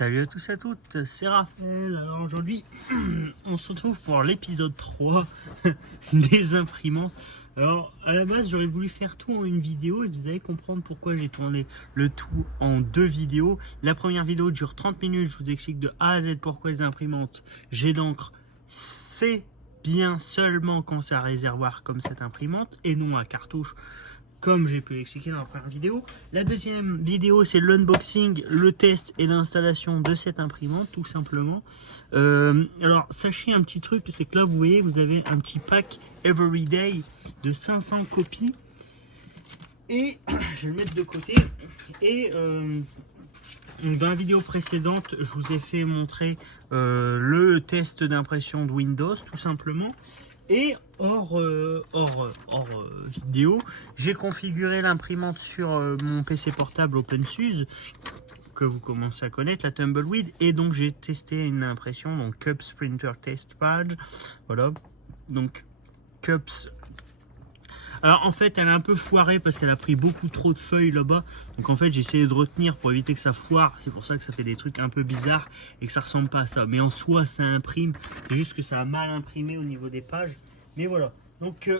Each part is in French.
Salut à tous et à toutes, c'est Raphaël. Alors aujourd'hui, on se retrouve pour l'épisode 3 des imprimantes. Alors à la base, j'aurais voulu faire tout en une vidéo et vous allez comprendre pourquoi j'ai tourné le tout en deux vidéos. La première vidéo dure 30 minutes, je vous explique de A à Z pourquoi les imprimantes jet d'encre, c'est bien seulement quand c'est un réservoir comme cette imprimante et non à cartouche, comme j'ai pu l'expliquer dans la première vidéo. La deuxième vidéo, c'est l'unboxing, le test et l'installation de cette imprimante, tout simplement. Alors, sachez un petit truc, c'est que là, vous voyez, vous avez un petit pack Everyday de 500 copies. Et, je vais le mettre de côté. Et dans la vidéo précédente, je vous ai fait montrer le test d'impression de Windows, tout simplement. Et hors vidéo, j'ai configuré l'imprimante sur mon PC portable OpenSUSE, que vous commencez à connaître, la Tumbleweed, et donc j'ai testé une impression, donc Cups Printer Test Page, voilà, donc Cups. Alors en fait elle a un peu foiré parce qu'elle a pris beaucoup trop de feuilles là-bas, donc en fait j'ai essayé de retenir pour éviter que ça foire, c'est pour ça que ça fait des trucs un peu bizarres et que ça ressemble pas à ça, mais en soi ça imprime, c'est juste que ça a mal imprimé au niveau des pages, mais voilà, donc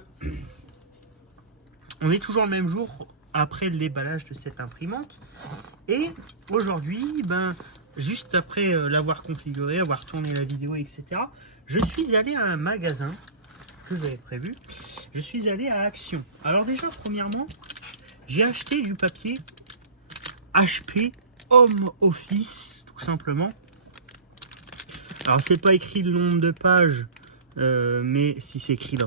on est toujours le même jour après le déballage de cette imprimante, et aujourd'hui, juste après l'avoir configuré, avoir tourné la vidéo, etc., je suis allé à un magasin que j'avais prévu. Je suis allé à Action. Alors déjà, premièrement, j'ai acheté du papier HP Home Office, tout simplement. Alors c'est pas écrit le nombre de pages, mais si c'est écrit là.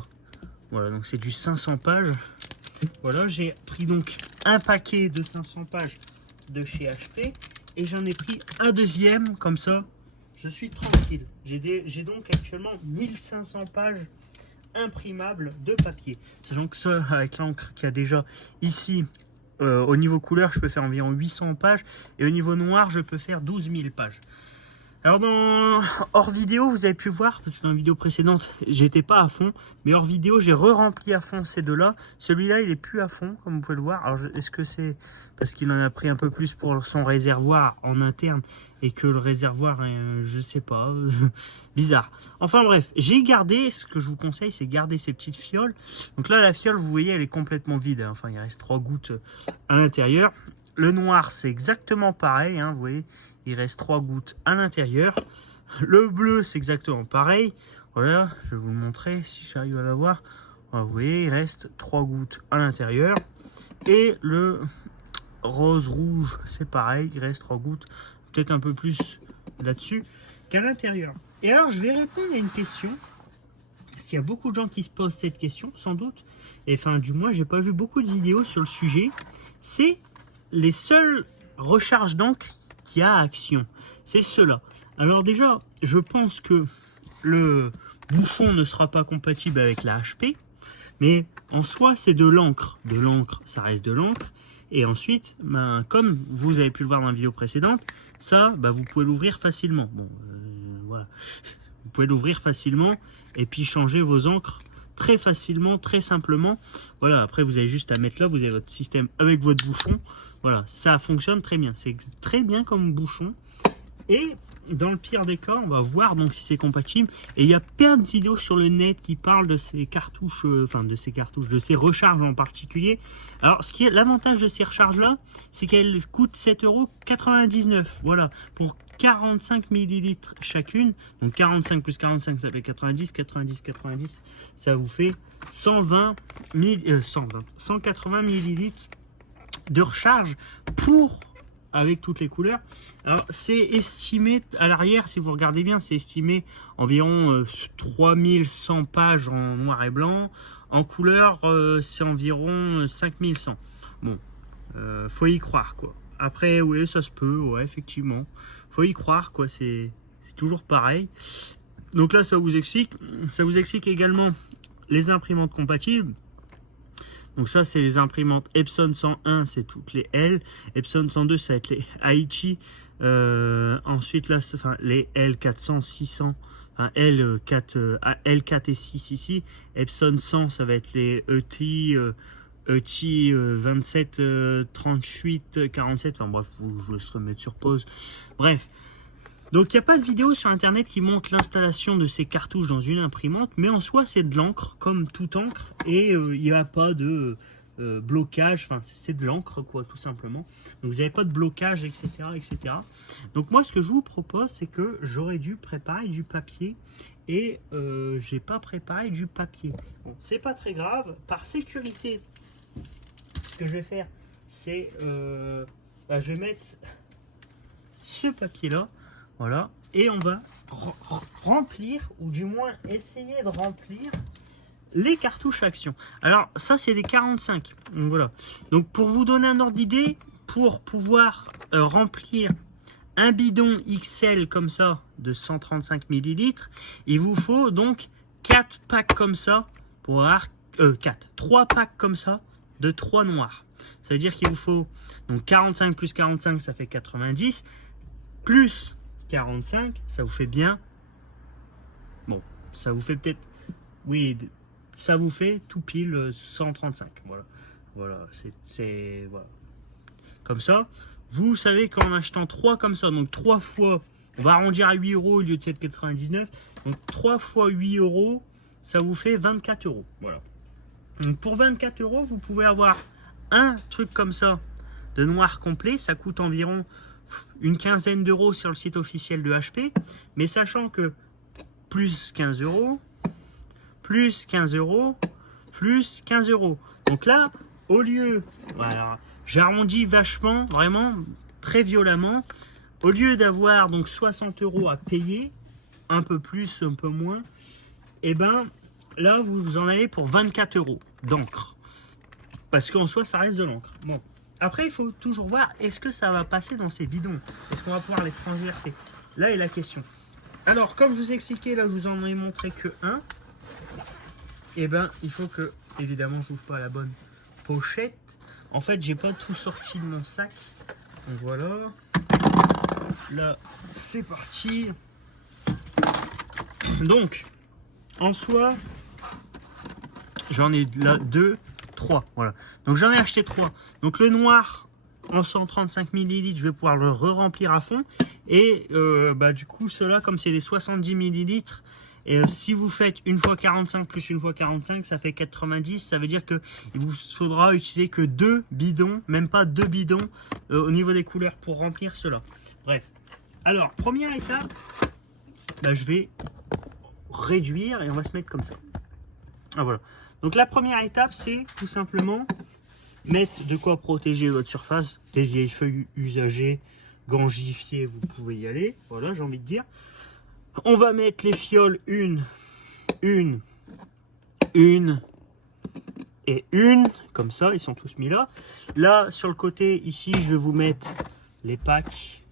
Voilà, donc c'est du 500 pages. Voilà, j'ai pris donc un paquet de 500 pages de chez HP et j'en ai pris un deuxième, comme ça je suis tranquille. J'ai donc actuellement 1500 pages imprimables de papier. Sachant que ça, avec l'encre qu'il y a déjà ici, au niveau couleur, je peux faire environ 800 pages et au niveau noir, je peux faire 12 000 pages. Alors hors vidéo, vous avez pu voir, parce que dans la vidéo précédente, j'étais pas à fond, mais hors vidéo, j'ai re-rempli à fond ces deux-là. Celui-là, il est plus à fond, comme vous pouvez le voir. Alors, est-ce que c'est parce qu'il en a pris un peu plus pour son réservoir en interne et que le réservoir, je sais pas, bizarre. Enfin bref, j'ai gardé, ce que je vous conseille, c'est garder ces petites fioles. Donc là, la fiole, vous voyez, elle est complètement vide. Hein. Enfin, il reste 3 gouttes à l'intérieur. Le noir, c'est exactement pareil, hein, vous voyez, il reste 3 gouttes à l'intérieur. Le bleu, c'est exactement pareil. Voilà, je vais vous le montrer si j'arrive à la voir. Voilà, vous voyez, il reste 3 gouttes à l'intérieur. Et le rose-rouge, c'est pareil, il reste 3 gouttes, peut-être un peu plus là-dessus qu'à l'intérieur. Et alors, je vais répondre à une question. Parce qu'il y a beaucoup de gens qui se posent cette question, sans doute. Et enfin, du moins, j'ai pas vu beaucoup de vidéos sur le sujet. C'est les seules recharges d'encre qu'il y a à Action, c'est cela. Alors déjà, je pense que le bouchon ne sera pas compatible avec la HP, mais en soi, c'est de l'encre. De l'encre, ça reste de l'encre. Et ensuite, comme vous avez pu le voir dans la vidéo précédente, ça, vous pouvez l'ouvrir facilement. Bon, voilà. Vous pouvez l'ouvrir facilement et puis changer vos encres très facilement, très simplement. Voilà, après vous avez juste à mettre là, vous avez votre système avec votre bouchon. Voilà, ça fonctionne très bien. C'est très bien comme bouchon. Et dans le pire des cas, on va voir donc si c'est compatible. Et il y a plein de vidéos sur le net qui parlent de ces cartouches, de ces recharges en particulier. Alors, ce qui est l'avantage de ces recharges-là, c'est qu'elles coûtent 7,99 €. Voilà, pour 45 ml chacune. Donc 45 plus 45, ça fait 90. 90, ça vous fait 180 ml de recharge avec toutes les couleurs. Alors c'est estimé à l'arrière, si vous regardez bien, c'est estimé environ 3100 pages en noir et blanc. En couleur, c'est environ 5100. Bon, faut y croire quoi. Après, oui, ça se peut, ouais, effectivement. Faut y croire quoi, c'est toujours pareil. Donc là, ça vous explique également les imprimantes compatibles. Donc ça, c'est les imprimantes Epson 101, c'est toutes les L. Epson 102, ça va être les Aichi. Ensuite, là, les L400, 600, L4, L4 et 6 ici. Epson 100, ça va être les ETI 27, 38, 47. Enfin bref, je vous laisse remettre sur pause. Bref, Donc il n'y a pas de vidéo sur internet qui montre l'installation de ces cartouches dans une imprimante, mais en soi c'est de l'encre, comme toute encre, et il n'y a pas de blocage, enfin c'est de l'encre quoi, tout simplement. Donc vous n'avez pas de blocage, etc., etc. Donc moi ce que je vous propose, c'est que j'aurais dû préparer du papier, et j'ai pas préparé du papier. Bon, c'est pas très grave, par sécurité, ce que je vais faire, c'est je vais mettre ce papier là, voilà, et on va remplir, ou du moins essayer de remplir les cartouches action. Alors ça c'est des 45, donc voilà. Donc pour vous donner un ordre d'idée, pour pouvoir remplir un bidon XL comme ça de 135 ml, il vous faut donc 4 packs comme ça pour avoir 3 packs comme ça de 3 noirs. Ça veut dire qu'il vous faut donc 45 plus 45, ça fait 90, plus 45, ça vous fait bien, bon, ça vous fait peut-être, oui, ça vous fait tout pile 135. Voilà, voilà, voilà. Comme ça, vous savez qu'en achetant 3 comme ça, donc 3 fois, on va arrondir à 8 euros au lieu de 7,99. Donc 3 fois 8 euros, ça vous fait 24 euros. Voilà. Donc pour 24 euros, vous pouvez avoir un truc comme ça de noir complet. Ça coûte environ une quinzaine d'euros sur le site officiel de HP. Mais sachant que plus 15 euros, plus 15 euros, plus 15 euros. Donc là, au lieu, voilà, j'arrondis vachement, vraiment, très violemment. Au lieu d'avoir donc 60 euros à payer, un peu plus, un peu moins, et ben là, vous en avez pour 24 euros d'encre. Parce qu'en soi, ça reste de l'encre. Bon. Après, il faut toujours voir, est-ce que ça va passer dans ces bidons? Est-ce qu'on va pouvoir les transverser? Là est la question. Alors, comme je vous ai expliqué, là, je vous en ai montré que un. Et ben, il faut que, évidemment, je n'ouvre pas la bonne pochette. En fait, j'ai pas tout sorti de mon sac. Donc voilà. Là, c'est parti. Donc, en soi, j'en ai là 2, 3. Voilà. Donc j'en ai acheté 3. Donc le noir en 135 ml, je vais pouvoir le re-remplir à fond. Et du coup, ceux-là, comme c'est des 70 ml, et si vous faites une fois 45 plus une fois 45, ça fait 90. Ça veut dire que il vous faudra utiliser que 2 bidons, même pas 2 bidons au niveau des couleurs pour remplir cela. Bref. Alors, première étape, je vais réduire et on va se mettre comme ça. Ah, voilà. Donc la première étape, c'est tout simplement mettre de quoi protéger votre surface. Des vieilles feuilles usagées, gangifiées, vous pouvez y aller. Voilà, j'ai envie de dire. On va mettre les fioles une, et une, comme ça, ils sont tous mis là. Là, sur le côté, ici, je vais vous mettre les packs,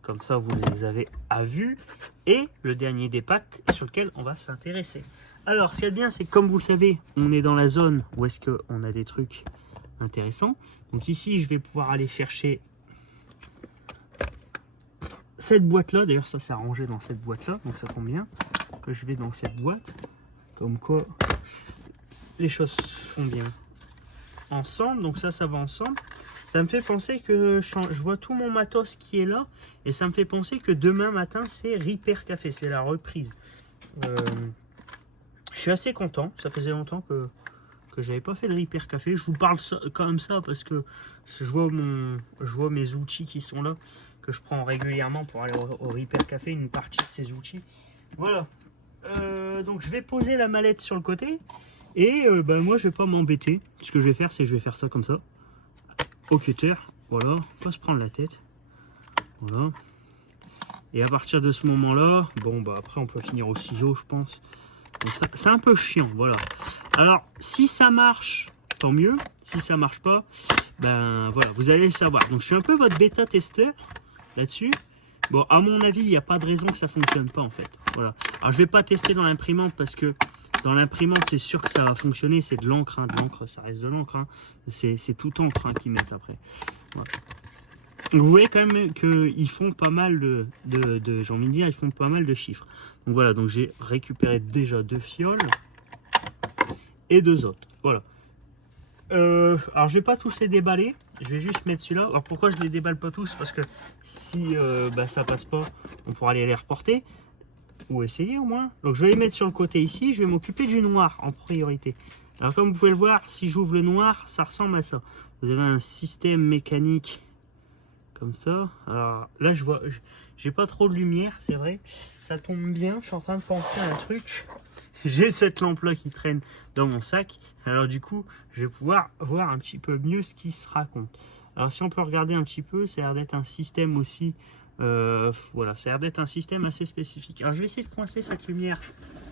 comme ça, vous les avez à vue. Et le dernier des packs sur lequel on va s'intéresser. Alors, ce qu'il y a de bien, c'est que comme vous le savez, on est dans la zone où est-ce qu'on a des trucs intéressants. Donc ici, je vais pouvoir aller chercher cette boîte-là. D'ailleurs, ça s'est rangé dans cette boîte-là, donc ça tombe bien que je vais dans cette boîte. Comme quoi, les choses font bien ensemble. Donc ça va ensemble. Ça me fait penser que je vois tout mon matos qui est là. Et ça me fait penser que demain matin, c'est Repair Café. C'est la reprise. Je suis assez content. Ça faisait longtemps que j'avais pas fait de Repair Café. Je vous parle comme ça parce que je vois mes outils qui sont là, que je prends régulièrement pour aller au Repair Café, une partie de ces outils. Voilà. Donc je vais poser la mallette sur le côté. Et moi je vais pas m'embêter. Ce que je vais faire, c'est que je vais faire ça comme ça. Au cutter. Voilà. Pas se prendre la tête. Voilà. Et à partir de ce moment-là, après on peut finir au ciseau, je pense. C'est un peu chiant, voilà. Alors, si ça marche, tant mieux. Si ça marche pas, voilà, vous allez le savoir. Donc, je suis un peu votre bêta-testeur là-dessus. Bon, à mon avis, il n'y a pas de raison que ça fonctionne pas, en fait. Voilà. Alors, je vais pas tester dans l'imprimante parce que dans l'imprimante, c'est sûr que ça va fonctionner. C'est de l'encre, hein. De l'encre, ça reste de l'encre. Hein. C'est tout encre qu'ils mettent après. Voilà. Vous voyez quand même qu'ils font pas mal j'ai envie de dire, ils font pas mal de chiffres. Donc voilà, donc j'ai récupéré déjà 2 fioles et 2 autres. Voilà. Alors je vais pas tous les déballer, je vais juste mettre celui-là. Alors pourquoi je les déballe pas tous? Parce que si ça passe pas, on pourra aller les reporter. Ou essayer au moins. Donc je vais les mettre sur le côté ici, je vais m'occuper du noir en priorité. Alors comme vous pouvez le voir, si j'ouvre le noir, ça ressemble à ça. Vous avez un système mécanique comme ça. Alors là je vois, j'ai pas trop de lumière, c'est vrai. Ça tombe bien, je suis en train de penser à un truc. J'ai cette lampe là qui traîne dans mon sac. Alors du coup, je vais pouvoir voir un petit peu mieux ce qui se raconte. Alors si on peut regarder un petit peu, ça a l'air d'être un système aussi. Voilà, ça a l'air d'être un système assez spécifique. Alors je vais essayer de coincer cette lumière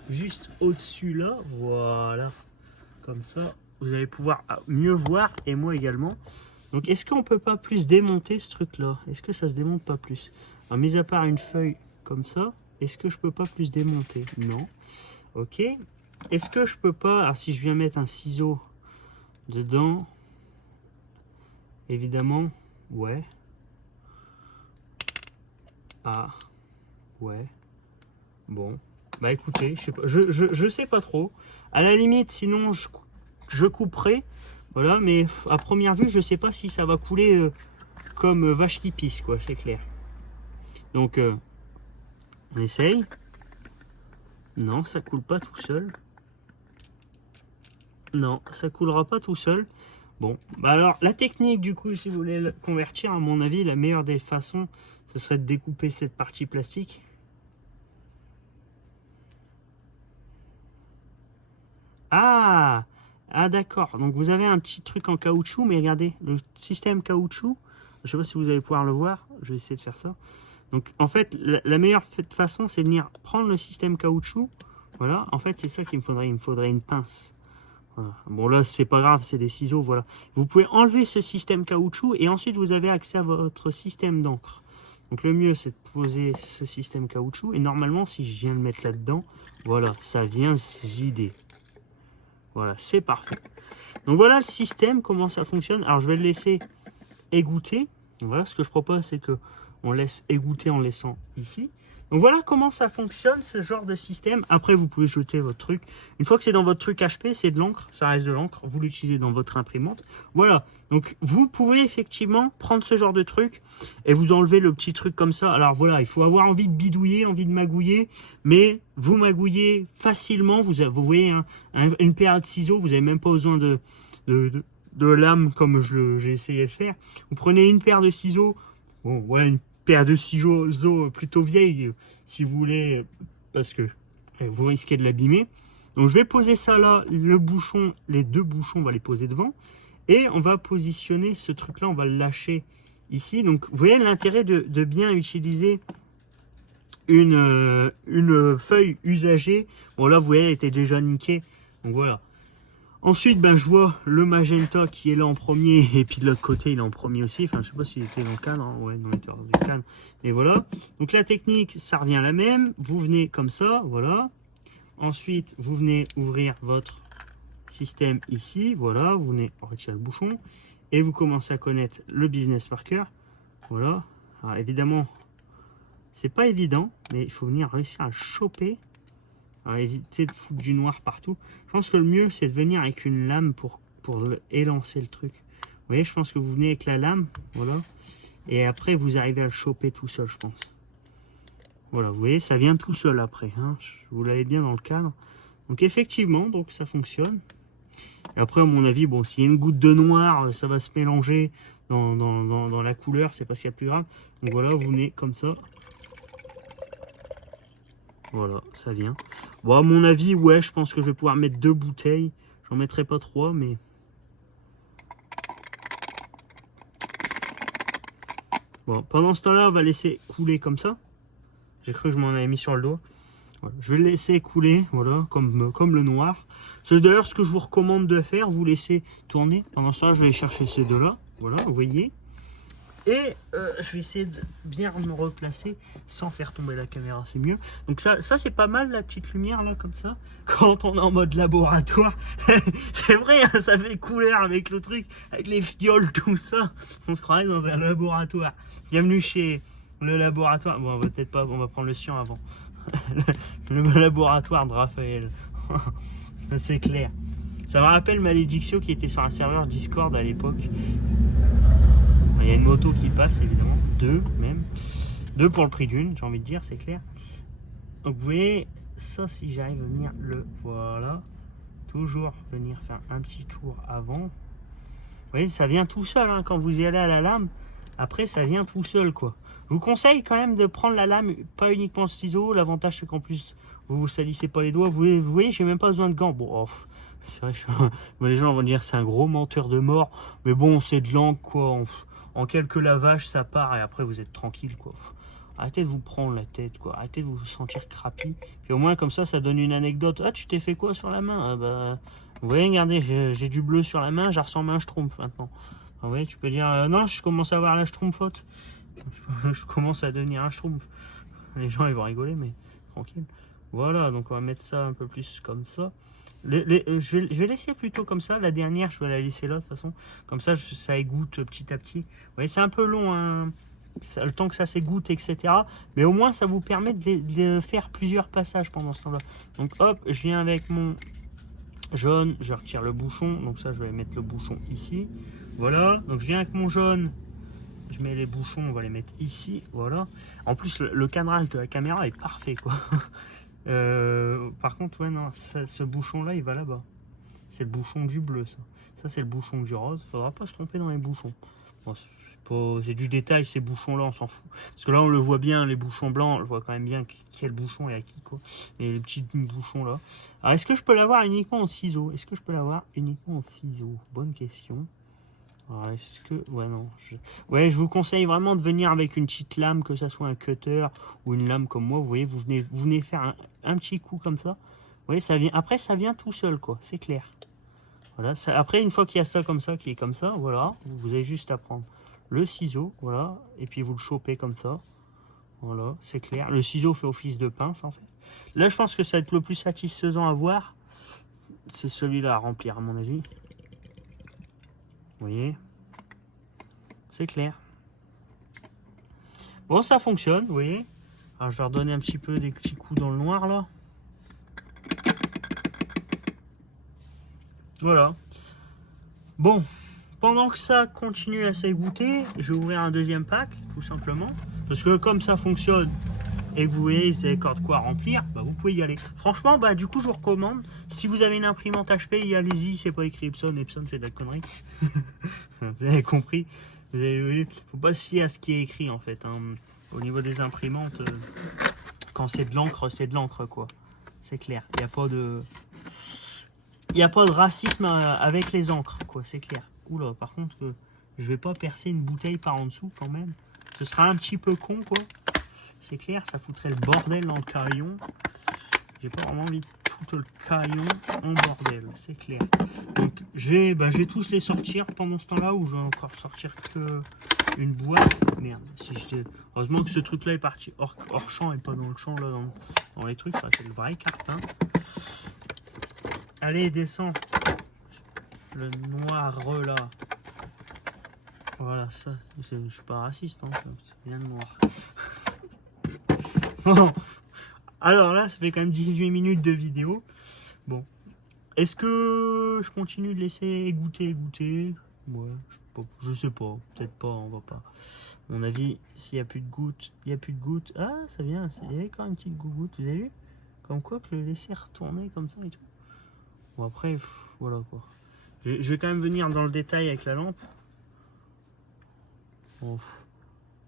juste au-dessus là. Voilà. Comme ça, vous allez pouvoir mieux voir et moi également. Donc est-ce qu'on peut pas plus démonter ce truc là? Est-ce que ça se démonte pas plus? Alors mis à part une feuille comme ça, est-ce que je peux pas plus démonter? Non. Ok. Est-ce que je peux pas, alors si je viens mettre un ciseau dedans, évidemment, ouais. Ah, ouais. Bon. Bah écoutez, je sais pas, je sais pas trop. À la limite, sinon je couperai. Voilà, mais à première vue, je sais pas si ça va couler comme vache qui pisse, quoi, c'est clair. Donc, on essaye. Non, ça coule pas tout seul. Non, ça coulera pas tout seul. Bon, bah alors la technique du coup, si vous voulez le convertir, à mon avis, la meilleure des façons, ce serait de découper cette partie plastique. Ah, d'accord. Donc vous avez un petit truc en caoutchouc, mais regardez, le système caoutchouc, je sais pas si vous allez pouvoir le voir, je vais essayer de faire ça. Donc en fait, la meilleure façon, c'est de venir prendre le système caoutchouc. Voilà, en fait, c'est ça qu'il me faudrait. Il me faudrait une pince. Voilà. Bon là, c'est pas grave, c'est des ciseaux, voilà. Vous pouvez enlever ce système caoutchouc et ensuite vous avez accès à votre système d'encre. Donc le mieux, c'est de poser ce système caoutchouc. Et normalement, si je viens le mettre là-dedans, voilà, ça vient se vider. Voilà, c'est parfait. Donc voilà le système, comment ça fonctionne. Alors je vais le laisser égoutter. Donc, voilà, ce que je propose, c'est que on laisse égoutter en laissant ici. Donc voilà comment ça fonctionne, ce genre de système. Après, vous pouvez jeter votre truc. Une fois que c'est dans votre truc HP, c'est de l'encre, ça reste de l'encre. Vous l'utilisez dans votre imprimante. Voilà, donc vous pouvez effectivement prendre ce genre de truc et vous enlever le petit truc comme ça. Alors voilà, il faut avoir envie de bidouiller, envie de magouiller, mais vous magouillez facilement. Vous voyez une paire de ciseaux, vous n'avez même pas besoin de lame comme j'ai essayé de faire. Vous prenez une paire de ciseaux, bon, voilà, une paire de ciseaux plutôt vieille si vous voulez, parce que vous risquez de l'abîmer. Donc je vais poser ça là, le bouchon, les deux bouchons, on va les poser devant et on va positionner ce truc là, on va le lâcher ici. Donc vous voyez l'intérêt de bien utiliser une feuille usagée. Bon là vous voyez, elle était déjà niquée, donc voilà. Ensuite, ben, je vois le magenta qui est là en premier, et puis de l'autre côté, il est en premier aussi. Enfin, je sais pas s'il était dans le cadre, hein. Ouais, dans l'intérieur du cadre. Mais voilà. Donc la technique, ça revient à la même. Vous venez comme ça, voilà. Ensuite, vous venez ouvrir votre système ici, voilà. Vous venez retirer le bouchon, et vous commencez à connaître le business marker. Voilà. Alors évidemment, c'est pas évident, mais il faut venir réussir à le choper. Alors, éviter de foutre du noir partout. Je pense que le mieux, c'est de venir avec une lame pour élancer le truc. Vous voyez, je pense que vous venez avec la lame, voilà. Et après, vous arrivez à le choper tout seul, je pense. Voilà, vous voyez, ça vient tout seul après. Hein. Vous l'avez bien dans le cadre. Donc effectivement, donc ça fonctionne. Et après, à mon avis, bon, s'il y a une goutte de noir, ça va se mélanger dans la couleur. C'est pas ce qu'il y a de plus grave. Donc voilà, vous venez comme ça. Voilà, ça vient. Bon, à mon avis, ouais, je pense que je vais pouvoir mettre 2 bouteilles. J'en mettrai pas 3, mais... Bon, pendant ce temps-là, on va laisser couler comme ça. J'ai cru que je m'en avais mis sur le doigt. Voilà, je vais le laisser couler, voilà, comme le noir. C'est d'ailleurs ce que je vous recommande de faire. Vous laissez tourner. Pendant ce temps-là, je vais aller chercher ces deux-là. Voilà, vous voyez. Et je vais essayer de bien me replacer sans faire tomber la caméra, c'est mieux. Donc ça c'est pas mal, la petite lumière là comme ça. Quand on est en mode laboratoire, c'est vrai, hein, ça fait couleur avec le truc, avec les fioles, tout ça. On se croirait dans un laboratoire. Bienvenue chez le laboratoire. Bon, on va peut-être pas, on va prendre le sien avant. Le laboratoire de Raphaël. C'est clair. Ça me rappelle Maledictio qui était sur un serveur Discord à l'époque. Il y a une moto qui passe évidemment, 2 même. 2 pour le prix d'une, j'ai envie de dire, c'est clair. Donc vous voyez, ça si j'arrive à venir le... Voilà. Toujours venir faire un petit tour avant. Vous voyez, ça vient tout seul hein, quand vous y allez à la lame. Après, ça vient tout seul quoi. Je vous conseille quand même de prendre la lame, pas uniquement le ciseau. L'avantage c'est qu'en plus, vous vous salissez pas les doigts. Vous voyez, j'ai même pas besoin de gants. Bon, c'est vrai, les gens vont dire que c'est un gros menteur de mort. Mais bon, c'est de l'encre quoi. En quelques lavages, ça part et après vous êtes tranquille quoi. Arrêtez de vous prendre la tête quoi. Arrêtez de vous sentir crapi. Puis au moins comme ça donne une anecdote. Ah, tu t'es fait quoi sur la main? Ah, bah, vous voyez, regardez, j'ai du bleu sur la main, j'ai ressemble à un schtroumpf maintenant. Vous voyez, tu peux dire non, je commence à avoir la schtroumpfote. Je commence à devenir un schtroumpf. Les gens ils vont rigoler, mais tranquille. Voilà, donc on va mettre ça un peu plus comme ça. Je vais laisser plutôt comme ça. La dernière, je vais la laisser là de toute façon. Comme ça, ça égoutte petit à petit. Vous voyez, c'est un peu long, hein, le temps que ça s'égoutte, etc. Mais au moins, ça vous permet de faire plusieurs passages pendant ce temps-là. Donc hop, je viens avec mon jaune, je retire le bouchon. Donc ça, je vais mettre le bouchon ici. Voilà, donc je viens avec mon jaune. Je mets les bouchons, on va les mettre ici. Voilà. En plus, le cadrage de la caméra est parfait, quoi. Par contre, ouais, non, ce bouchon-là, il va là-bas. C'est le bouchon du bleu, ça. Ça, c'est le bouchon du rose. Faudra pas se tromper dans les bouchons. Bon, c'est du détail, ces bouchons-là, on s'en fout. Parce que là, on le voit bien, les bouchons blancs, on le voit quand même bien quel bouchon est à qui, quoi. Mais les petits bouchons-là. Alors, est-ce que je peux l'avoir uniquement au ciseau? Est-ce que je peux l'avoir uniquement au ciseau? Bonne question. Alors, est-ce que... Ouais, non. Ouais, je vous conseille vraiment de venir avec une petite lame, que ça soit un cutter ou une lame comme moi. Vous voyez, vous venez faire un petit coup comme ça. Vous voyez, ça vient... Après, ça vient tout seul, quoi. C'est clair. Voilà. Après, une fois qu'il y a ça comme ça, qui est comme ça, voilà. Vous avez juste à prendre le ciseau, voilà. Et puis, vous le chopez comme ça. Voilà, c'est clair. Le ciseau fait office de pince, en fait. Là, je pense que ça va être le plus satisfaisant à voir. C'est celui-là à remplir, à mon avis. Vous voyez, c'est clair. Bon, ça fonctionne, vous voyez. Alors, je vais redonner un petit peu des petits coups dans le noir, là. Voilà. Bon, pendant que ça continue à s'égoutter, je vais ouvrir un deuxième pack, tout simplement. Parce que comme ça fonctionne, et que vous voyez, vous avez encore de quoi remplir, bah, vous pouvez y aller. Franchement, bah, du coup, je vous recommande. Si vous avez une imprimante HP, allez-y, c'est pas écrit Epson. Epson, c'est de la connerie. Vous avez compris. Vous avez vu. Faut pas se fier à ce qui est écrit, en fait. Hein. Au niveau des imprimantes, quand c'est de l'encre, quoi. C'est clair. Il n'y a pas de... Il n'y a pas de racisme avec les encres, quoi. C'est clair. Oula, par contre, je vais pas percer une bouteille par en dessous, quand même. Ce sera un petit peu con, quoi. C'est clair, ça foutrait le bordel dans le carillon. J'ai pas vraiment envie de foutre le carillon en bordel, c'est clair. Donc je vais tous les sortir pendant ce temps-là, ou je vais encore sortir que une boîte. Merde, heureusement que ce truc-là est parti hors champ et pas dans le champ là, dans les trucs. C'est le vrai carton. Allez, descends. Le noir là. Voilà, ça. Je suis pas raciste, hein, c'est bien noir. Bon. Alors là, ça fait quand même 18 minutes de vidéo. Bon. Est-ce que je continue de laisser égoutter? Ouais, je sais pas. Peut-être pas, on va pas. À mon avis, s'il n'y a plus de gouttes, il n'y a plus de gouttes. Ah, ça vient. Il y avait quand même une petite goutte. Vous avez vu? Comme quoi que le laisser retourner comme ça et tout. Bon, après, voilà quoi. Je vais quand même venir dans le détail avec la lampe. Bon,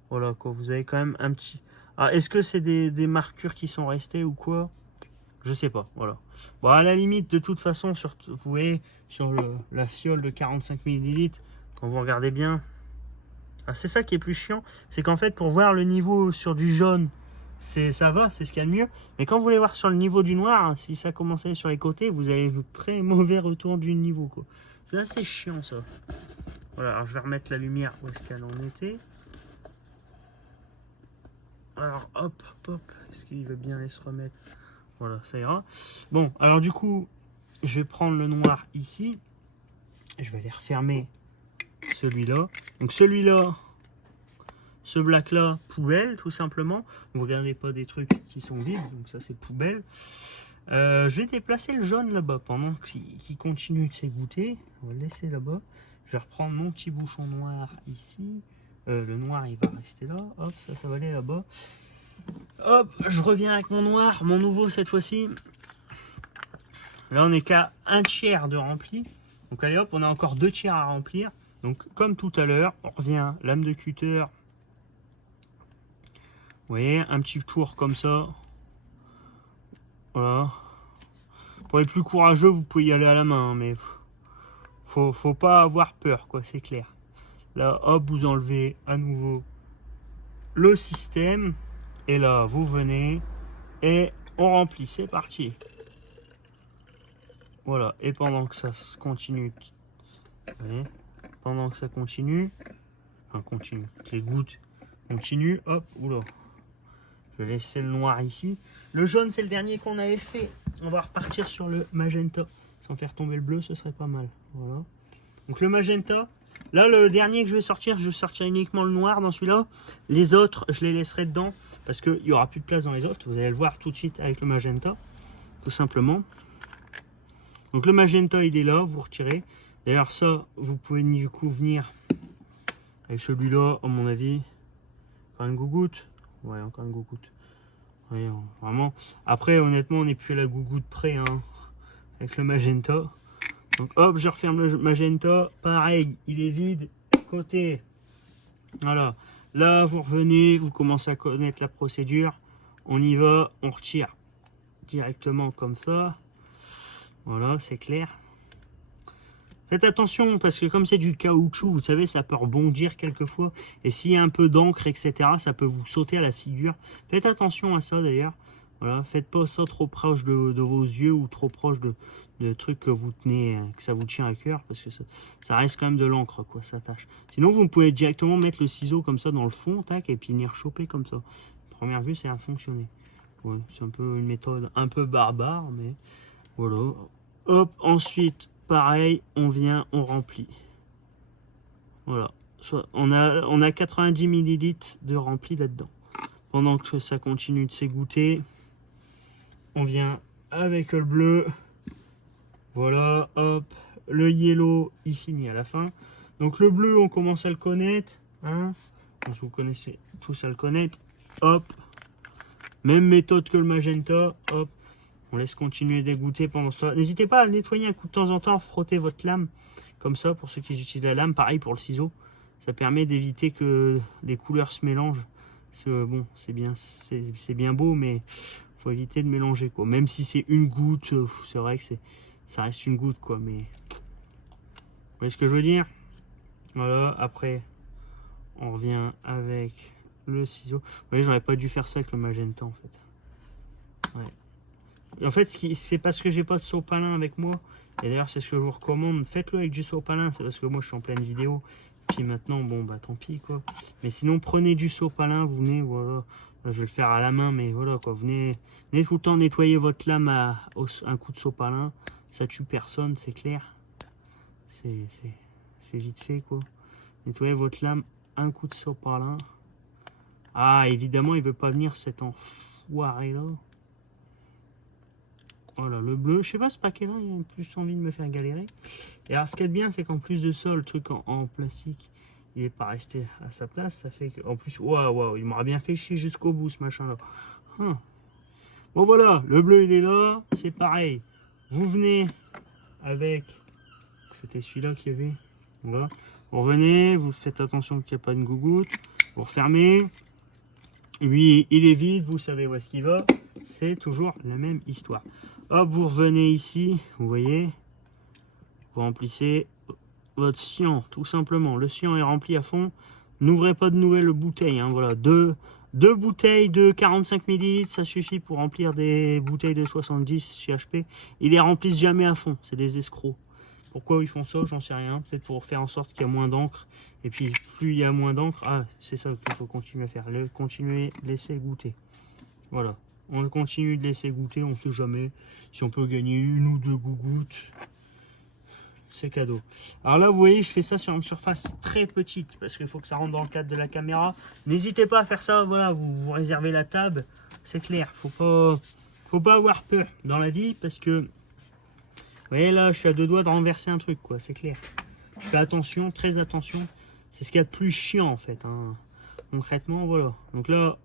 voilà quoi. Vous avez quand même un petit... Ah, est-ce que c'est des marquures qui sont restées ou quoi? Je sais pas, voilà. Bon, à la limite, de toute façon, vous voyez, sur la fiole de 45 ml, quand vous regardez bien, ah, c'est ça qui est plus chiant, c'est qu'en fait, pour voir le niveau sur du jaune, ça va, c'est ce qu'il y a de mieux. Mais quand vous voulez voir sur le niveau du noir, hein, si ça commence à aller sur les côtés, vous avez un très mauvais retour du niveau, quoi. C'est assez chiant, ça. Voilà, alors je vais remettre la lumière où est-ce qu'elle en était. Alors hop, est-ce qu'il veut bien aller se remettre? Voilà, ça ira. Bon, alors du coup, je vais prendre le noir ici. Je vais aller refermer celui-là. Donc celui-là, ce black-là, poubelle, tout simplement. Vous regardez pas des trucs qui sont vides, donc ça c'est poubelle. Je vais déplacer le jaune là-bas pendant qu'il continue de s'égoutter. On va le laisser là-bas. Je vais reprendre mon petit bouchon noir ici. Le noir il va rester là. Hop, ça va aller là-bas. Hop, je reviens avec mon noir, mon nouveau cette fois-ci. Là on est qu'à un tiers de rempli. Donc allez hop, on a encore 2 tiers à remplir. Donc comme tout à l'heure, on revient, lame de cutter. Vous voyez, un petit tour comme ça. Voilà. Pour les plus courageux, vous pouvez y aller à la main, mais faut pas avoir peur, quoi, c'est clair. Là, hop, vous enlevez à nouveau le système. Et là, vous venez et on remplit. C'est parti. Voilà. Et pendant que ça se continue, vous voyez, pendant que ça continue, enfin continue, les gouttes continuent, hop, oula. Je vais laisser le noir ici. Le jaune, c'est le dernier qu'on avait fait. On va repartir sur le magenta. Sans faire tomber le bleu, ce serait pas mal. Voilà. Donc le magenta. Là, le dernier que je vais sortir uniquement le noir dans celui-là. Les autres, je les laisserai dedans. Parce qu'il n'y aura plus de place dans les autres. Vous allez le voir tout de suite avec le magenta. Tout simplement. Donc le magenta, il est là. Vous retirez. D'ailleurs, ça, vous pouvez du coup venir avec celui-là, à mon avis. Encore une gougoute. Ouais, encore une gougoute. Ouais, vraiment. Après, honnêtement, on n'est plus à la gougoute près, hein, avec le magenta. Donc, hop, je referme le magenta. Pareil, il est vide. Côté. Voilà. Là, vous revenez, vous commencez à connaître la procédure. On y va, on retire directement comme ça. Voilà, c'est clair. Faites attention parce que comme c'est du caoutchouc, vous savez, ça peut rebondir quelquefois. Et s'il y a un peu d'encre, etc., ça peut vous sauter à la figure. Faites attention à ça d'ailleurs. Voilà, faites pas ça trop proche de vos yeux ou trop proche de trucs que vous tenez, que ça vous tient à cœur. Parce que ça reste quand même de l'encre, quoi, ça tâche. Sinon, vous pouvez directement mettre le ciseau comme ça dans le fond, tac, et puis venir choper comme ça. Première vue, ça a fonctionné. Ouais, c'est un peu une méthode un peu barbare, mais voilà. Hop, ensuite... Pareil, on vient, on remplit. Voilà. On a 90 ml de rempli là-dedans. Pendant que ça continue de s'égoutter, on vient avec le bleu. Voilà, hop. Le yellow, il finit à la fin. Donc le bleu, on commence à le connaître. Hein, je pense que vous connaissez tous à le connaître. Hop. Même méthode que le magenta. Hop. On laisse continuer d'égoutter pendant ça. N'hésitez pas à le nettoyer un coup de temps en temps, frotter votre lame. Comme ça, pour ceux qui utilisent la lame, pareil pour le ciseau. Ça permet d'éviter que les couleurs se mélangent. Bon, c'est bien beau, mais il faut éviter de mélanger, quoi. Même si c'est une goutte, c'est vrai que ça reste une goutte, quoi. Mais vous voyez ce que je veux dire? Voilà, après, on revient avec le ciseau. Vous voyez, j'aurais pas dû faire ça avec le magenta, en fait. Ouais. En fait, c'est parce que j'ai pas de sopalin avec moi. Et d'ailleurs, c'est ce que je vous recommande. Faites-le avec du sopalin. C'est parce que moi, je suis en pleine vidéo. Puis maintenant, bon, bah tant pis, quoi. Mais sinon, prenez du sopalin. Vous venez, voilà. Là, je vais le faire à la main, mais voilà, quoi. Venez tout le temps nettoyer votre lame à un coup de sopalin. Ça tue personne, c'est clair. C'est vite fait, quoi. Nettoyez votre lame, un coup de sopalin. Ah, évidemment, il veut pas venir cet enfoiré-là. Voilà, le bleu, je sais pas ce paquet-là, il a plus envie de me faire galérer. Et alors, ce qui est bien, c'est qu'en plus de ça, le truc en plastique, il n'est pas resté à sa place. Ça fait qu'en plus, waouh, il m'aura bien fait chier jusqu'au bout, ce machin-là. Bon, voilà, le bleu, il est là, c'est pareil. Vous venez avec, c'était celui-là qu'il y avait. Voilà. Vous revenez, vous faites attention qu'il n'y a pas de gougoute. Vous refermez. Lui, il est vide, vous savez où est-ce qu'il va. C'est toujours la même histoire. Hop, vous revenez ici, vous voyez, vous remplissez votre cyan, tout simplement. Le cyan est rempli à fond. N'ouvrez pas de nouvelles bouteilles. Hein, voilà, deux bouteilles de 45 ml, ça suffit pour remplir des bouteilles de 70 chez HP. Ils les remplissent jamais à fond, c'est des escrocs. Pourquoi ils font ça, j'en sais rien. Peut-être pour faire en sorte qu'il y a moins d'encre. Et puis, plus il y a moins d'encre, c'est ça qu'il faut continuer à faire. Continuer, laisser goûter. Voilà. On continue de laisser goûter, on ne sait jamais si on peut gagner une ou deux gougoutes. C'est cadeau. Alors là, vous voyez, je fais ça sur une surface très petite parce qu'il faut que ça rentre dans le cadre de la caméra. N'hésitez pas à faire ça, voilà, vous réservez la table, c'est clair. Faut faut pas avoir peur dans la vie parce que, vous voyez là, je suis à 2 doigts de renverser un truc, quoi, c'est clair. Je fais attention, très attention. C'est ce qu'il y a de plus chiant en fait. Hein. Concrètement, voilà. Donc là,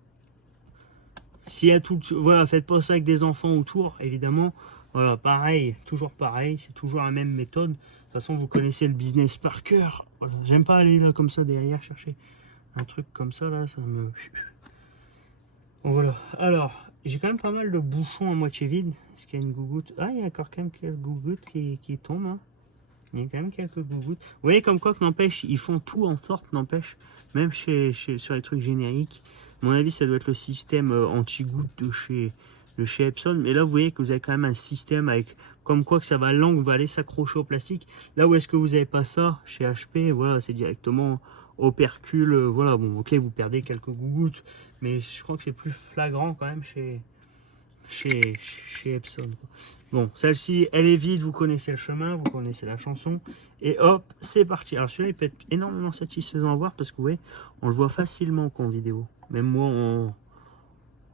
s'il y a tout, voilà, faites pas ça avec des enfants autour, évidemment. Voilà, pareil, toujours pareil, c'est toujours la même méthode. De toute façon, vous connaissez le business par cœur. Voilà. J'aime pas aller là comme ça derrière chercher un truc comme ça là, ça me. Bon, voilà. Alors, j'ai quand même pas mal de bouchons à moitié vides. Est-ce qu'il y a une gougoute? Ah, il y a encore quand même quelques gougoutes qui tombent. Hein. Il y a quand même quelques gougoutes. Vous voyez comme quoi que n'empêche, ils font tout en sorte, n'empêche, même sur les trucs génériques. À mon avis, ça doit être le système anti-goutte de chez Epson. Mais là, vous voyez que vous avez quand même un système avec comme quoi que ça va l'angle va aller s'accrocher au plastique. Là où est-ce que vous n'avez pas ça chez HP, voilà, c'est directement opercule. Voilà, bon, ok, vous perdez quelques gougoutes, mais je crois que c'est plus flagrant quand même chez Epson. Quoi. Bon, celle-ci, elle est vide, vous connaissez le chemin, vous connaissez la chanson. Et hop, c'est parti. Alors celui-là, il peut être énormément satisfaisant à voir parce que vous voyez, on le voit facilement qu'en vidéo. Même moi,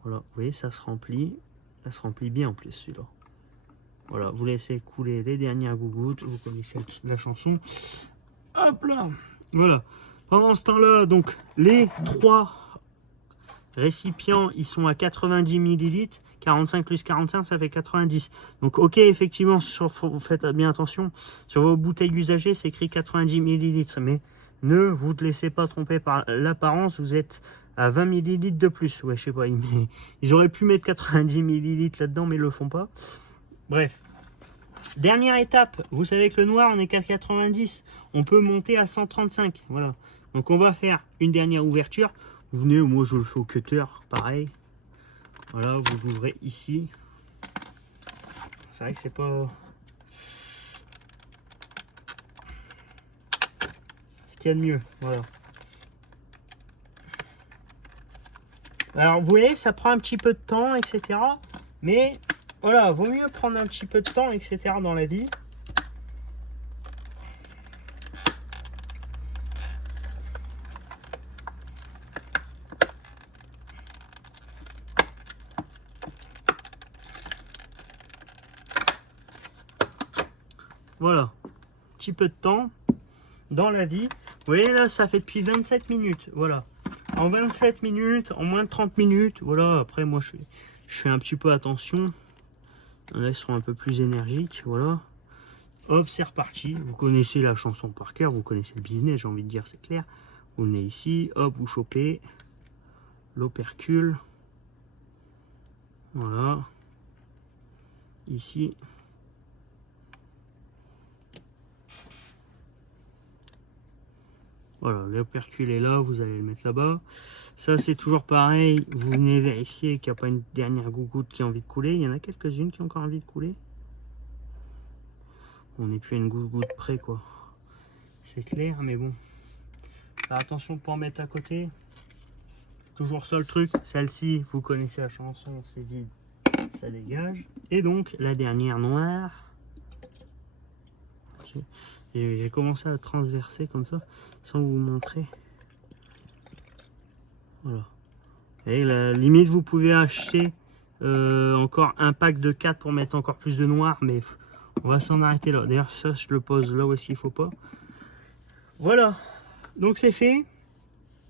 voilà, vous voyez, ça se remplit bien en plus celui-là. Voilà, vous laissez couler les dernières gougoutes, vous connaissez la chanson. Hop là, voilà. Pendant ce temps-là, donc, les 3 récipients, ils sont à 90 ml. 45 plus 45, ça fait 90. Donc, ok, effectivement, vous faites bien attention. Sur vos bouteilles usagées, c'est écrit 90 ml. Mais ne vous laissez pas tromper par l'apparence. Vous êtes à 20 ml de plus. Ouais, je sais pas. Ils auraient pu mettre 90 ml là-dedans, mais ils le font pas. Bref. Dernière étape. Vous savez que le noir, on est qu'à 90. On peut monter à 135. Voilà. Donc, on va faire une dernière ouverture. Vous venez, moi, je le fais au cutter. Pareil. Voilà, vous l'ouvrez ici. C'est vrai que c'est pas ce qu'il y a de mieux. Voilà. Alors, vous voyez, ça prend un petit peu de temps, etc. Mais voilà, vaut mieux prendre un petit peu de temps, etc. dans la vie. Voilà, petit peu de temps dans la vie. Vous voyez là, ça fait depuis 27 minutes. Voilà, en 27 minutes, en moins de 30 minutes. Voilà, après moi je fais un petit peu attention. Là, ils seront un peu plus énergiques. Voilà, hop, c'est reparti. Vous connaissez la chanson par cœur, vous connaissez le business, j'ai envie de dire, c'est clair. Vous venez ici, hop, vous chopez l'opercule. Voilà, ici. Voilà, l'opercule est là, vous allez le mettre là-bas. Ça, c'est toujours pareil. Vous venez vérifier qu'il n'y a pas une dernière gougoute qui a envie de couler. Il y en a quelques-unes qui ont encore envie de couler. On n'est plus à une goutte près, quoi. C'est clair, mais bon. Alors, attention de ne pas en mettre à côté. Toujours ça le truc. Celle-ci, vous connaissez la chanson, c'est vide. Ça dégage. Et donc, la dernière noire. J'ai commencé à transverser comme ça, sans vous montrer. Voilà. Et la limite, vous pouvez acheter encore un pack de 4 pour mettre encore plus de noir, mais on va s'en arrêter là. D'ailleurs, ça, je le pose là où est-ce qu'il faut pas. Voilà. Donc, c'est fait.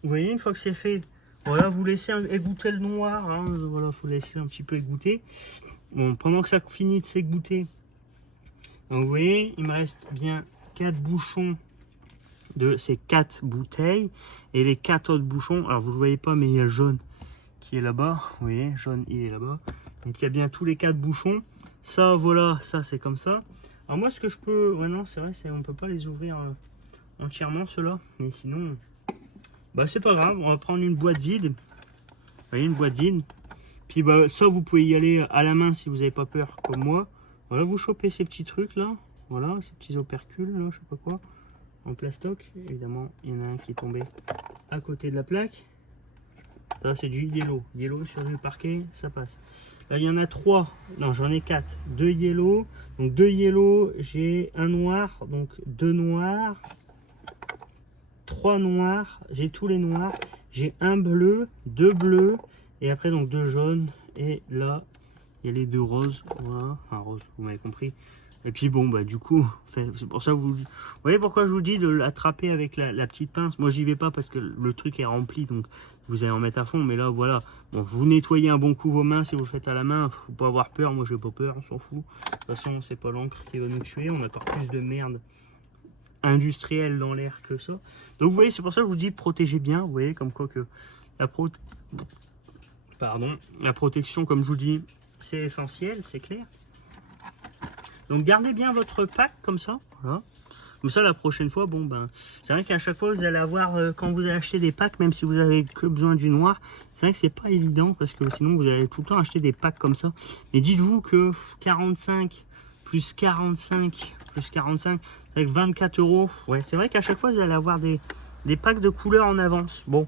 Vous voyez, une fois que c'est fait, voilà, vous laissez égoutter le noir. Hein, voilà, faut laisser un petit peu égoutter. Bon, pendant que ça finit de s'égoutter, vous voyez, il me reste bien 4 bouchons de ces 4 bouteilles et les 4 autres bouchons. Alors vous ne le voyez pas, mais il y a le jaune qui est là-bas. Vous voyez, jaune, il est là-bas. Donc il y a bien tous les 4 bouchons. Ça, voilà, ça c'est comme ça. Alors moi, ce que je peux, ouais, non, c'est vrai, on peut pas les ouvrir entièrement ceux-là, mais sinon, bah c'est pas grave. On va prendre une boîte vide. Vous voyez, une boîte vide. Puis bah ça, vous pouvez y aller à la main si vous n'avez pas peur, comme moi. Voilà, vous chopez ces petits trucs là. Voilà, ces petits opercules, là, je sais pas quoi, en plastoc. Évidemment, il y en a un qui est tombé à côté de la plaque. Ça, c'est du yellow. Yellow sur du parquet, ça passe. Là, il y en a 3. Non, j'en ai 4. 2 yellow. Donc, 2 yellow, j'ai un noir. Donc, 2 noirs. 3 noirs. J'ai tous les noirs. J'ai un bleu, 2 bleus. Et après, donc, 2 jaunes. Et là, Il y a les deux roses, voilà, enfin rose, vous m'avez compris. Et puis bon, bah du coup, c'est pour ça que vous voyez pourquoi je vous dis de l'attraper avec la petite pince. Moi j'y vais pas parce que le truc est rempli, donc vous allez en mettre à fond. Mais là voilà, bon, vous nettoyez un bon coup vos mains si vous le faites à la main. Faut pas avoir peur, moi j'ai pas peur, on s'en fout. De toute façon c'est pas l'encre qui va nous tuer, on a encore plus de merde industrielle dans l'air que ça. Donc vous voyez, c'est pour ça que je vous dis protégez bien, vous voyez, comme quoi que la la protection, comme je vous dis, c'est essentiel, c'est clair. Donc gardez bien votre pack comme ça, voilà. Comme ça la prochaine fois, bon ben, c'est vrai qu'à chaque fois vous allez avoir, quand vous achetez des packs, même si vous avez que besoin du noir, c'est vrai que c'est pas évident parce que sinon vous allez tout le temps acheter des packs comme ça. Mais dites-vous que 45 plus 45 plus 45 avec 24 €, ouais, c'est vrai qu'à chaque fois vous allez avoir des packs de couleurs en avance. Bon,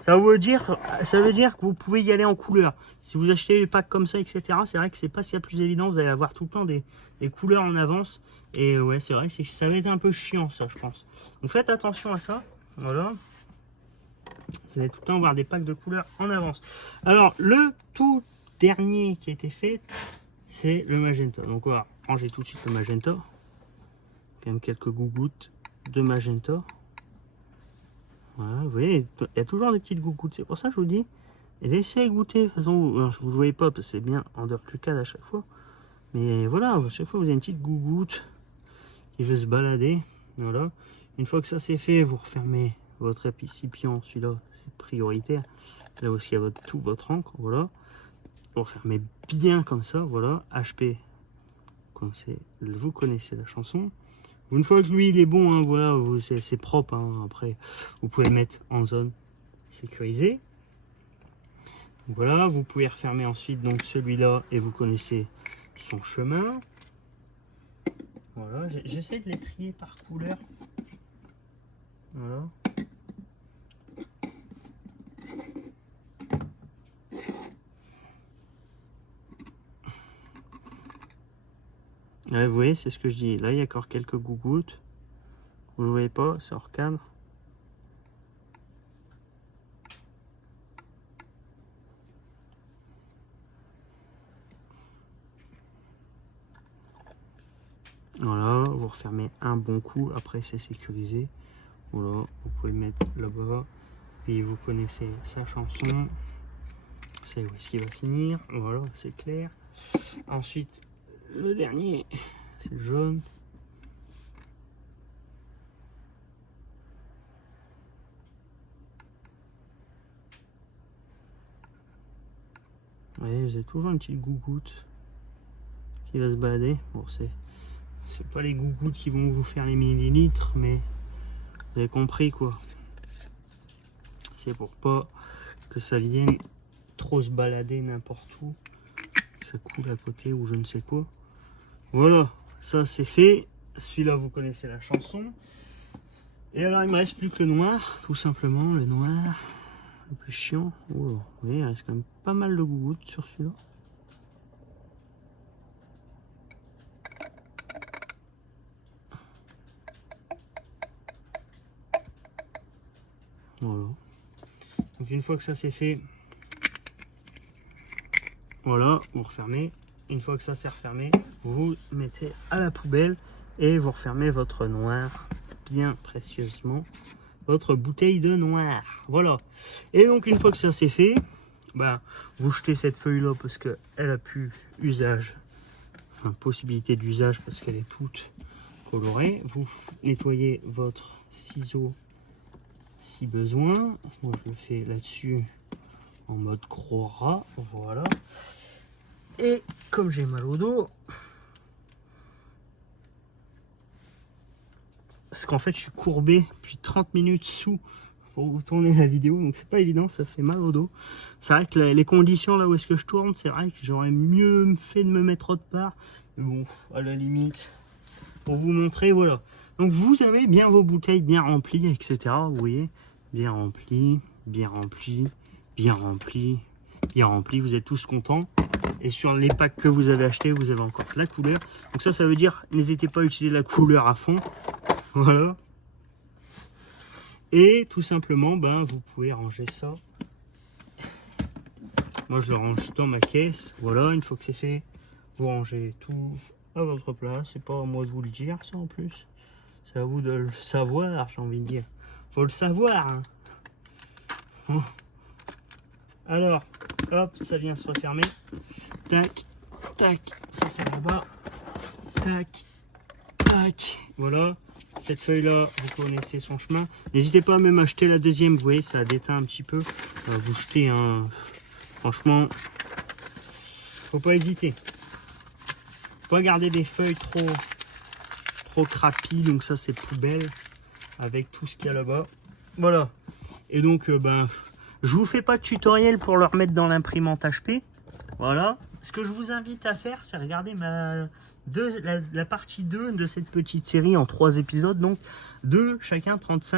ça veut dire que vous pouvez y aller en couleur. Si vous achetez les packs comme ça, etc., c'est vrai que c'est pas ce qu'il y a de plus évident. Vous allez avoir tout le temps des couleurs en avance. Et ouais, c'est vrai que ça va être un peu chiant, ça, je pense. Donc faites attention à ça. Voilà. Vous allez tout le temps avoir des packs de couleurs en avance. Alors, le tout dernier qui a été fait, c'est le magenta. Donc on va ranger tout de suite le magenta. Quand même quelques gougouttes de magenta. Voilà, vous voyez, il y a toujours des petites gougouttes. C'est pour ça que je vous dis, laissez goûter. De toute façon, vous ne le voyez pas parce que c'est bien underclucade à chaque fois. Mais voilà, à chaque fois, vous avez une petite gougoute qui veut se balader. Voilà. Une fois que ça c'est fait, vous refermez votre récipient. Celui-là, c'est prioritaire. Là aussi, il y a tout votre encre. Voilà. Vous refermez bien comme ça. Voilà. HP, vous connaissez la chanson. Une fois que lui il est bon, hein, voilà, c'est propre. Hein, après, vous pouvez le mettre en zone sécurisée. Voilà, vous pouvez refermer ensuite donc celui-là et vous connaissez son chemin. Voilà, j'essaie de les trier par couleur. Voilà. Là, vous voyez, c'est ce que je dis. Là, il y a encore quelques gougouttes. Vous ne le voyez pas, c'est hors cadre. Voilà, vous refermez un bon coup. Après, c'est sécurisé. Voilà, vous pouvez le mettre là-bas. Puis vous connaissez sa chanson. C'est où est-ce qu'il va finir. Voilà, c'est clair. Ensuite, le dernier, c'est le jaune. Vous voyez, vous avez toujours une petite gougoute qui va se balader. Bon, c'est pas les gougouttes qui vont vous faire les millilitres, mais vous avez compris quoi. C'est pour pas que ça vienne trop se balader n'importe où. Ça coule à côté ou je ne sais quoi. Voilà, ça c'est fait. Celui-là, vous connaissez la chanson. Et alors, il me reste plus que le noir, tout simplement. Le noir, le plus chiant. Oh, vous voyez, il reste quand même pas mal de gougouttes sur celui-là. Voilà. Donc une fois que ça c'est fait, voilà, vous refermez. Une fois que ça c'est refermé, vous mettez à la poubelle et vous refermez votre noir bien précieusement, votre bouteille de noir. Voilà. Et donc une fois que ça c'est fait, bah, vous jetez cette feuille là parce que elle a plus usage, enfin possibilité d'usage parce qu'elle est toute colorée. Vous nettoyez votre ciseau si besoin. Moi je le fais là-dessus en mode gros rat. Voilà. Et comme j'ai mal au dos, parce qu'en fait je suis courbé depuis 30 minutes sous pour vous tourner la vidéo, donc c'est pas évident, ça fait mal au dos. C'est vrai que les conditions là où est-ce que je tourne, c'est vrai que j'aurais mieux fait de me mettre autre part. Mais bon, à la limite, pour vous montrer, voilà. Donc vous avez bien vos bouteilles bien remplies, etc. Vous voyez, bien remplies, bien remplies, bien remplies, bien remplies. Vous êtes tous contents. Et sur les packs que vous avez achetés, vous avez encore la couleur. Donc ça veut dire, n'hésitez pas à utiliser la couleur à fond. Voilà. Et tout simplement, ben, vous pouvez ranger ça Moi, je le range dans ma caisse. Voilà, une fois que c'est fait, vous rangez tout à votre place. C'est pas à moi de vous le dire, ça en plus. C'est à vous de le savoir, j'ai envie de dire. Faut le savoir. Hein. Bon. Alors, hop, ça vient se refermer. Tac, tac, ça c'est là-bas. Tac, tac. Voilà. Cette feuille-là, vous connaissez son chemin. N'hésitez pas à même acheter la deuxième. Vous voyez, ça a déteint un petit peu. Vous jetez un... Franchement, faut pas hésiter. Faut pas garder des feuilles trop crapies. Donc ça, c'est poubelle. Avec tout ce qu'il y a là-bas. Voilà. Et donc, je vous fais pas de tutoriel pour le remettre dans l'imprimante HP. Voilà. Ce que je vous invite à faire, c'est regarder la partie 2 de cette petite série en 3 épisodes. Donc, chacun 30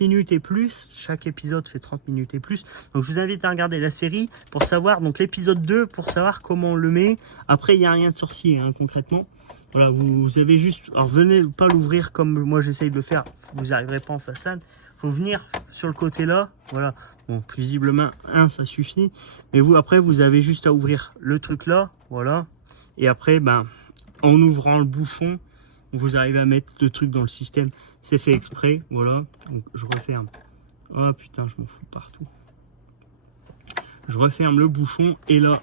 minutes et plus. Chaque épisode fait 30 minutes et plus. Donc, je vous invite à regarder la série pour savoir, donc l'épisode 2, pour savoir comment on le met. Après, il n'y a rien de sorcier, hein, concrètement. Voilà, vous avez juste... Alors, venez pas l'ouvrir comme moi j'essaye de le faire. Vous n'y arriverez pas en façade. Faut venir sur le côté là. Voilà. Bon, visiblement, ça suffit. Mais vous, après, vous avez juste à ouvrir le truc là. Voilà. Et après, en ouvrant le bouchon, vous arrivez à mettre le truc dans le système. C'est fait exprès. Voilà. Donc, je referme. Oh putain, je m'en fous partout. Je referme le bouchon. Et là,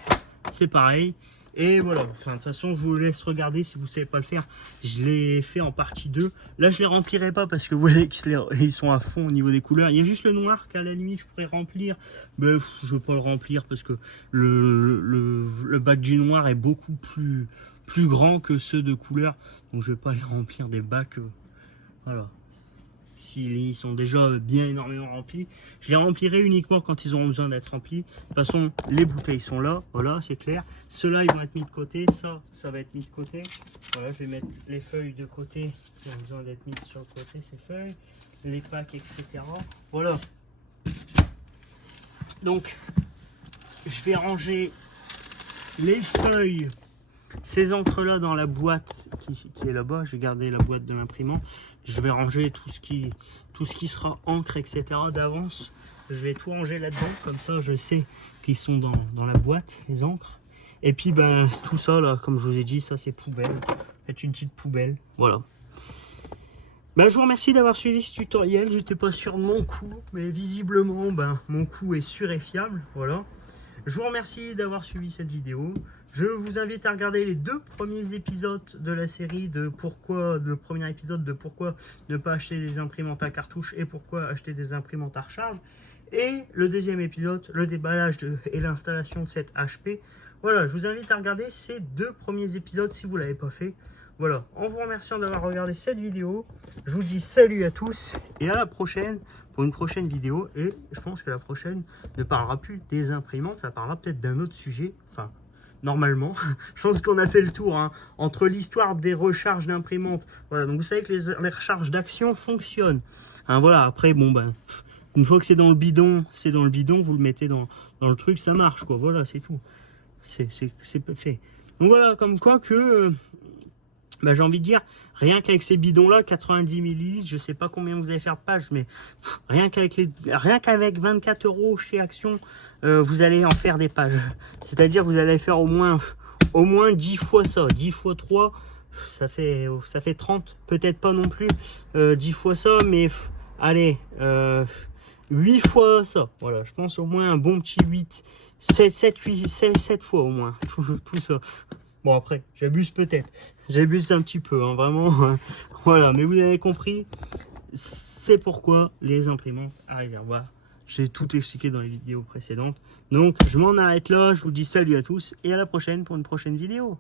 c'est pareil. Et voilà, enfin, de toute façon, je vous laisse regarder si vous ne savez pas le faire. Je l'ai fait en partie 2. Là, je ne les remplirai pas parce que vous voyez qu'ils sont à fond au niveau des couleurs. Il y a juste le noir qu'à la limite, je pourrais remplir. Mais je ne veux pas le remplir parce que le bac du noir est beaucoup plus grand que ceux de couleur. Donc, je ne vais pas les remplir des bacs. Voilà. S'ils sont déjà bien énormément remplis, je les remplirai uniquement quand ils auront besoin d'être remplis. De toute façon, les bouteilles sont là, voilà, c'est clair. Ceux-là, ils vont être mis de côté, ça va être mis de côté. Voilà, je vais mettre les feuilles de côté qui ont besoin d'être mises sur le côté, ces feuilles, les packs, etc. Voilà. Donc, je vais ranger les feuilles, ces encres-là dans la boîte qui est là-bas. J'ai gardé la boîte de l'imprimante. Je vais ranger tout ce qui sera encre, etc. d'avance. Je vais tout ranger là-dedans. Comme ça, je sais qu'ils sont dans la boîte, les encres. Et puis, tout ça, là, comme je vous ai dit, ça, c'est poubelle. Faites une petite poubelle. Voilà. Je vous remercie d'avoir suivi ce tutoriel. J'étais pas sûr de mon coup, mais visiblement, mon coup est sûr et fiable. Voilà. Je vous remercie d'avoir suivi cette vidéo. Je vous invite à regarder les 2 premiers épisodes de la série le premier épisode de pourquoi ne pas acheter des imprimantes à cartouche et pourquoi acheter des imprimantes à recharge. Et le 2e épisode, le déballage et l'installation de cette HP. Voilà, je vous invite à regarder ces 2 premiers épisodes si vous ne l'avez pas fait. Voilà, en vous remerciant d'avoir regardé cette vidéo, je vous dis salut à tous et à la prochaine pour une prochaine vidéo. Et je pense que la prochaine ne parlera plus des imprimantes, ça parlera peut-être d'un autre sujet. Enfin, normalement, je pense qu'on a fait le tour hein, entre l'histoire des recharges d'imprimantes. Voilà, donc vous savez que les recharges d'action fonctionnent. Hein, voilà, après, une fois que c'est dans le bidon, vous le mettez dans le truc, ça marche, quoi. Voilà, c'est tout. C'est fait. Donc voilà, comme quoi que... j'ai envie de dire, rien qu'avec ces bidons-là, 90 ml, je sais pas combien vous allez faire de pages, mais rien qu'avec 24 € chez Action, vous allez en faire des pages. C'est-à-dire, vous allez faire au moins 10 fois ça. 10 fois 3, ça fait 30. Peut-être pas non plus 10 fois ça, mais allez, 8 fois ça. Voilà, je pense au moins un bon petit 7 fois au moins, tout ça. Bon, après, j'abuse peut-être. J'abuse un petit peu, hein, vraiment. Voilà, mais vous avez compris. C'est pourquoi les imprimantes à réservoir. J'ai tout expliqué dans les vidéos précédentes. Donc, je m'en arrête là. Je vous dis salut à tous et à la prochaine pour une prochaine vidéo.